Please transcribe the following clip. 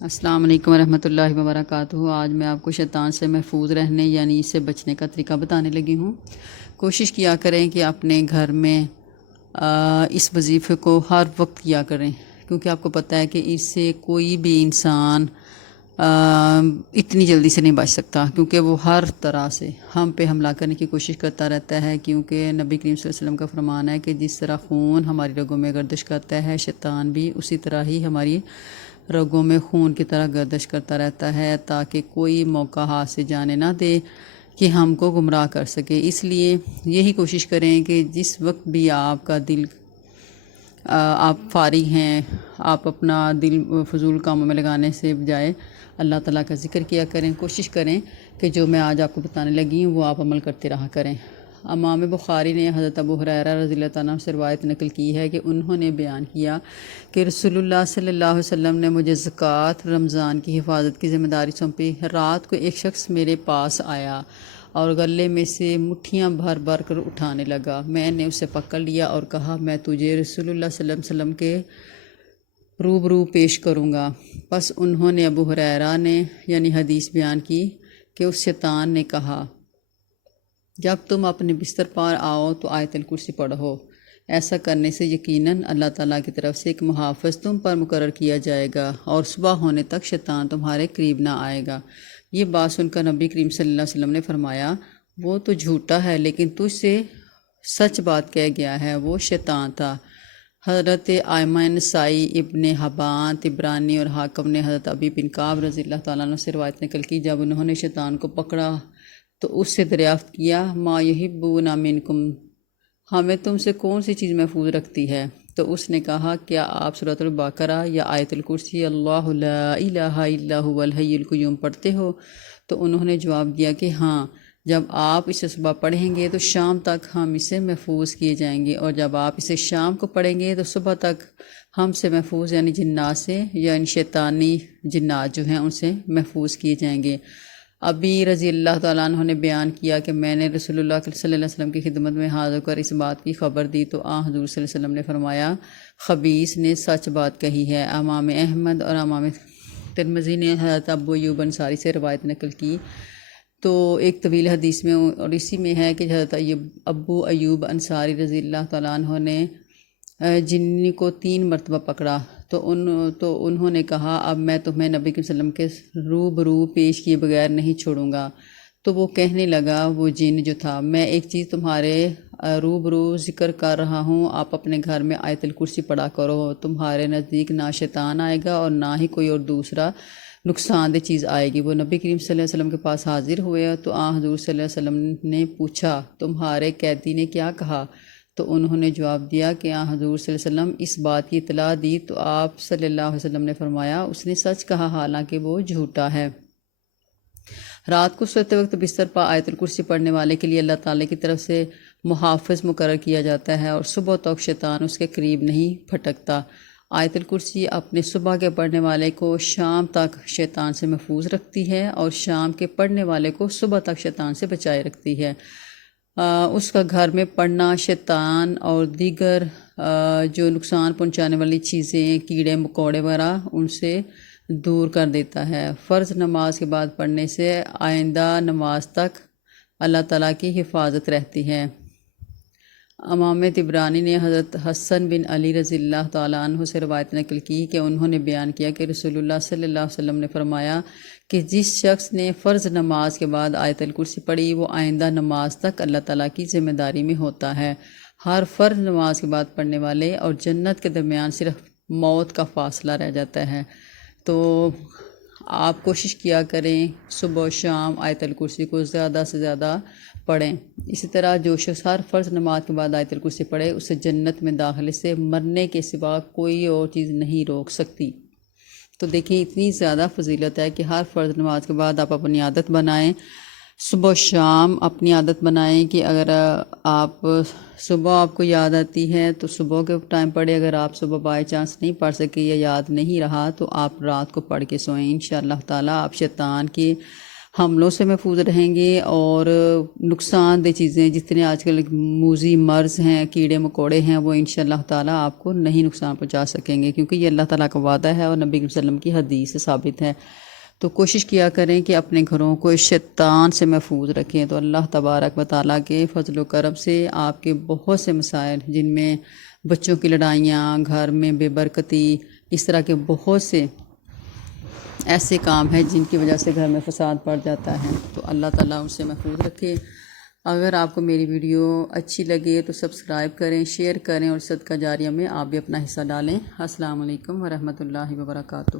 السلام علیکم ورحمۃ اللہ وبرکاتہ۔ آج میں آپ کو شیطان سے محفوظ رہنے یعنی اس سے بچنے کا طریقہ بتانے لگی ہوں۔ کوشش کیا کریں کہ اپنے گھر میں اس وظیفے کو ہر وقت کیا کریں، کیونکہ آپ کو پتہ ہے کہ اس سے کوئی بھی انسان اتنی جلدی سے نہیں بچ سکتا، کیونکہ وہ ہر طرح سے ہم پہ حملہ کرنے کی کوشش کرتا رہتا ہے۔ کیونکہ نبی کریم صلی اللہ علیہ وسلم کا فرمان ہے کہ جس طرح خون ہماری رگوں میں گردش کرتا ہے، شیطان بھی اسی طرح ہی ہماری رگوں میں خون کی طرح گردش کرتا رہتا ہے، تاکہ کوئی موقع ہاتھ سے جانے نہ دے کہ ہم کو گمراہ کر سکے۔ اس لیے یہی کوشش کریں کہ جس وقت بھی آپ کا دل آپ فارغ ہیں، آپ اپنا دل فضول کاموں میں لگانے سے بجائے اللہ تعالیٰ کا ذکر کیا کریں۔ کوشش کریں کہ جو میں آج آپ کو بتانے لگی ہوں وہ آپ عمل کرتے رہا کریں۔ امام بخاری نے حضرت ابو ہریرہ رضی اللہ تعالیٰ عنہ سے روایت نقل کی ہے کہ انہوں نے بیان کیا کہ رسول اللہ صلی اللہ علیہ وسلم نے مجھے زکوٰۃ رمضان کی حفاظت کی ذمہ داری سونپی۔ رات کو ایک شخص میرے پاس آیا اور غلے میں سے مٹھیاں بھر بھر کر اٹھانے لگا۔ میں نے اسے پکڑ لیا اور کہا، میں تجھے رسول اللہ صلی اللہ علیہ وسلم کے روبرو پیش کروں گا۔ بس انہوں نے ابو ہریرہ نے یعنی حدیث بیان کی کہ اس شیطان نے کہا، جب تم اپنے بستر پر آؤ تو آیت الکرسی پڑھو۔ ایسا کرنے سے یقیناً اللہ تعالیٰ کی طرف سے ایک محافظ تم پر مقرر کیا جائے گا اور صبح ہونے تک شیطان تمہارے قریب نہ آئے گا۔ یہ بات سن کر نبی کریم صلی اللہ علیہ وسلم نے فرمایا، وہ تو جھوٹا ہے لیکن تجھ سے سچ بات کہہ گیا ہے، وہ شیطان تھا۔ حضرت ائمہ نسائی، ابن حبان، طبرانی اور حاکم نے حضرت ابی بن کعب رضی اللہ تعالیٰ عنہ سے روایت نقل کی، جب انہوں نے شیطان کو پکڑا تو اس سے دریافت کیا، ما یحبون منکم، ہمیں تم سے کون سی چیز محفوظ رکھتی ہے؟ تو اس نے کہا، کیا آپ سورۃ البقرہ یا آیت الکرسی اللہ لا الہ الا هو الحی القیوم پڑھتے ہو؟ تو انہوں نے جواب دیا کہ ہاں، جب آپ اسے صبح پڑھیں گے تو شام تک ہم اسے محفوظ کیے جائیں گے، اور جب آپ اسے شام کو پڑھیں گے تو صبح تک ہم سے محفوظ یعنی جنات سے یعنی شیطانی جنات جو ہیں ان سے محفوظ کیے جائیں گے۔ ابی رضی اللہ تعالیٰ عنہ نے بیان کیا کہ میں نے رسول اللہ صلی اللہ علیہ وسلم کی خدمت میں حاضر کر اس بات کی خبر دی تو حضور صلی اللہ علیہ وسلم نے فرمایا، خبیث نے سچ بات کہی ہے۔ امام احمد اور امام ترمذی نے حضرت ابو ایوب انصاری سے روایت نقل کی تو ایک طویل حدیث میں، اور اسی میں ہے کہ حضرت ابو ایوب انصاری رضی اللہ تعالیٰ عنہ نے جن کو 3 مرتبہ پکڑا تو انہوں نے کہا، اب میں تمہیں نبی صلی اللہ علیہ وسلم کے روبرو پیش کیے بغیر نہیں چھوڑوں گا۔ تو وہ کہنے لگا، وہ جن جو تھا، میں ایک چیز تمہارے روبرو ذکر کر رہا ہوں، آپ اپنے گھر میں آیت الکرسی پڑھا کرو، تمہارے نزدیک نہ شیطان آئے گا اور نہ ہی کوئی اور دوسرا نقصان دہ چیز آئے گی۔ وہ نبی کریم صلی اللہ علیہ وسلم کے پاس حاضر ہوئے تو حضور صلی اللہ علیہ وسلم نے پوچھا، تمہارے قیدی نے کیا کہا؟ تو انہوں نے جواب دیا کہ حضور صلی اللہ علیہ وسلم اس بات کی اطلاع دی تو آپ صلی اللہ علیہ وسلم نے فرمایا، اس نے سچ کہا حالانکہ وہ جھوٹا ہے۔ رات کو سوتے وقت بستر پر آیت الکرسی پڑھنے والے کے لیے اللہ تعالیٰ کی طرف سے محافظ مقرر کیا جاتا ہے اور صبح تک شیطان اس کے قریب نہیں پھٹکتا۔ آیت الکرسی اپنے صبح کے پڑھنے والے کو شام تک شیطان سے محفوظ رکھتی ہے اور شام کے پڑھنے والے کو صبح تک شیطان سے بچائے رکھتی ہے۔ اس کا گھر میں پڑھنا شیطان اور دیگر جو نقصان پہنچانے والی چیزیں، کیڑے مکوڑے وغیرہ، ان سے دور کر دیتا ہے۔ فرض نماز کے بعد پڑھنے سے آئندہ نماز تک اللہ تعالیٰ کی حفاظت رہتی ہے۔ امام طبرانی نے حضرت حسن بن علی رضی اللہ تعالیٰ عنہ سے روایت نقل کی کہ انہوں نے بیان کیا کہ رسول اللہ صلی اللہ علیہ وسلم نے فرمایا کہ جس شخص نے فرض نماز کے بعد آیت الکرسی پڑھی وہ آئندہ نماز تک اللہ تعالیٰ کی ذمہ داری میں ہوتا ہے۔ ہر فرض نماز کے بعد پڑھنے والے اور جنت کے درمیان صرف موت کا فاصلہ رہ جاتا ہے۔ تو آپ کوشش کیا کریں صبح و شام آیت الکرسی کو زیادہ سے زیادہ پڑھیں۔ اسی طرح جو شخص ہر فرض نماز کے بعد آیت الکرسی پڑھے اسے جنت میں داخلے سے مرنے کے سوا کوئی اور چیز نہیں روک سکتی۔ تو دیکھیں اتنی زیادہ فضیلت ہے کہ ہر فرض نماز کے بعد آپ اپنی عادت بنائیں، صبح و شام اپنی عادت بنائیں کہ اگر آپ صبح آپ کو یاد آتی ہے تو صبح کے ٹائم پڑھیں، اگر آپ صبح بائی چانس نہیں پڑھ سکے یا یاد نہیں رہا تو آپ رات کو پڑھ کے سوئیں۔ انشاءاللہ تعالیٰ آپ شیطان کی حملوں سے محفوظ رہیں گے، اور نقصان دہ چیزیں جتنے آج کل موذی مرض ہیں، کیڑے مکوڑے ہیں، وہ انشاءاللہ تعالیٰ آپ کو نہیں نقصان پہنچا سکیں گے، کیونکہ یہ اللہ تعالیٰ کا وعدہ ہے اور نبی صلی اللہ علیہ وسلم کی حدیث سے ثابت ہے۔ تو کوشش کیا کریں کہ اپنے گھروں کو شیطان سے محفوظ رکھیں، تو اللہ تبارک و تعالیٰ کے فضل و کرم سے آپ کے بہت سے مسائل، جن میں بچوں کی لڑائیاں، گھر میں بے برکتی، اس طرح کے بہت سے ایسے کام ہیں جن کی وجہ سے گھر میں فساد پڑ جاتا ہے، تو اللہ تعالیٰ ان سے محفوظ رکھے۔ اگر آپ کو میری ویڈیو اچھی لگے تو سبسکرائب کریں، شیئر کریں، اور صدقہ جاریہ میں آپ بھی اپنا حصہ ڈالیں۔ السلام علیکم ورحمۃ اللہ وبرکاتہ۔